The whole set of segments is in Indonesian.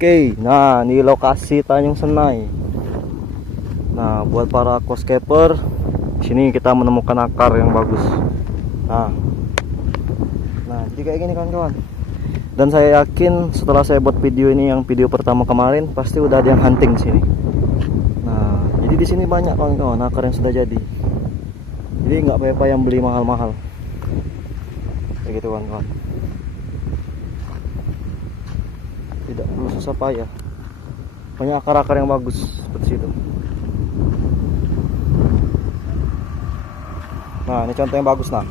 Oke, nah ini lokasi Tanjung Senai. Nah, buat para aquascaper, sini kita menemukan akar yang bagus. Nah, jadi kayak gini kawan-kawan. Dan saya yakin setelah saya buat video ini, yang video pertama kemarin, pasti udah ada yang hunting sini. Nah, jadi di sini banyak kawan-kawan akar yang sudah jadi. Jadi nggak apa-apa yang beli mahal-mahal. Kayak gitu kawan-kawan. Tidak perlu susah payah. Banyak akar-akar yang bagus seperti itu. Nah, ini contoh yang bagus nah.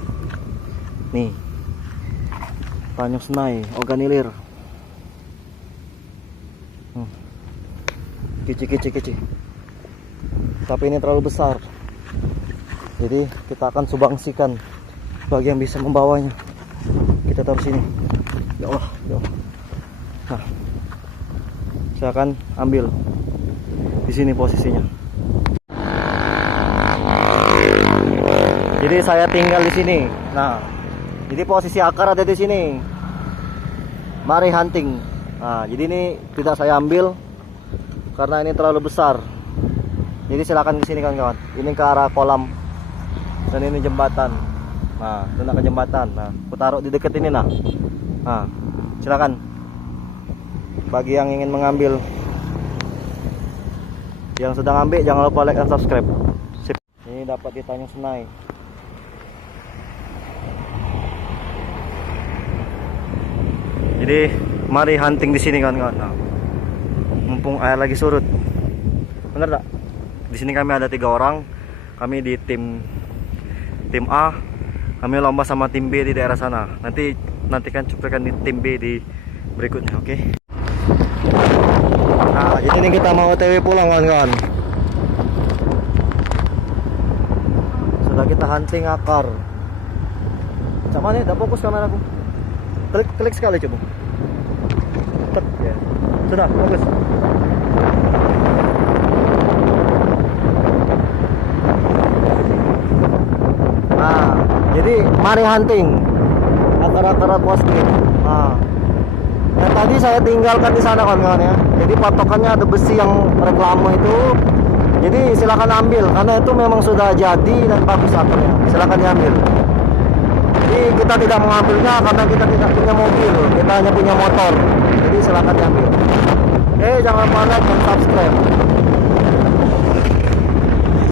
Nih. Tanjung Senai, Oganilir. Kici. Tapi ini terlalu besar. Jadi kita akan sumbangsikan bagi yang bisa membawanya. Kita taruh sini. Ya Allah. Nah, saya akan ambil di sini posisinya. Jadi saya tinggal di sini. Nah, jadi posisi akar ada di sini. Mari hunting. Nah, jadi ini tidak saya ambil karena ini terlalu besar. Jadi silakan ke sini kawan-kawan. Ini ke arah kolam dan ini jembatan. Nah, itu ke jembatan. Nah, aku taruh di dekat ini nah. Nah, silakan. Bagi yang ingin mengambil, yang sedang ambil jangan lupa like dan subscribe. Sip. Ini dapat di Tanjung Senai. Jadi mari hunting di sini kawan-kawan. Nah, mumpung air lagi surut. Bener tak? Di sini kami ada 3 orang. Kami di tim A. Kami lomba sama tim B di daerah sana. Nantikan cuplikan di tim B di berikutnya, oke? Nah, jadi ini kita mau OTW pulang kawan-kawan. Sudah kita hunting akar. Cak mana? Dah fokus kameraku. Klik sekali coba. Ya. Sudah bagus. Nah, jadi mari hunting akar-akar aquascape. Nah, yang tadi saya tinggalkan di sana kawan-kawan ya. Jadi patokannya ada besi yang reklame itu. Jadi silakan ambil karena itu memang sudah jadi dan bagus akarnya. Silakan diambil. Jadi kita tidak mengambilnya karena kita tidak punya mobil, kita hanya punya motor. Jadi silakan diambil. Jangan lupa like dan subscribe.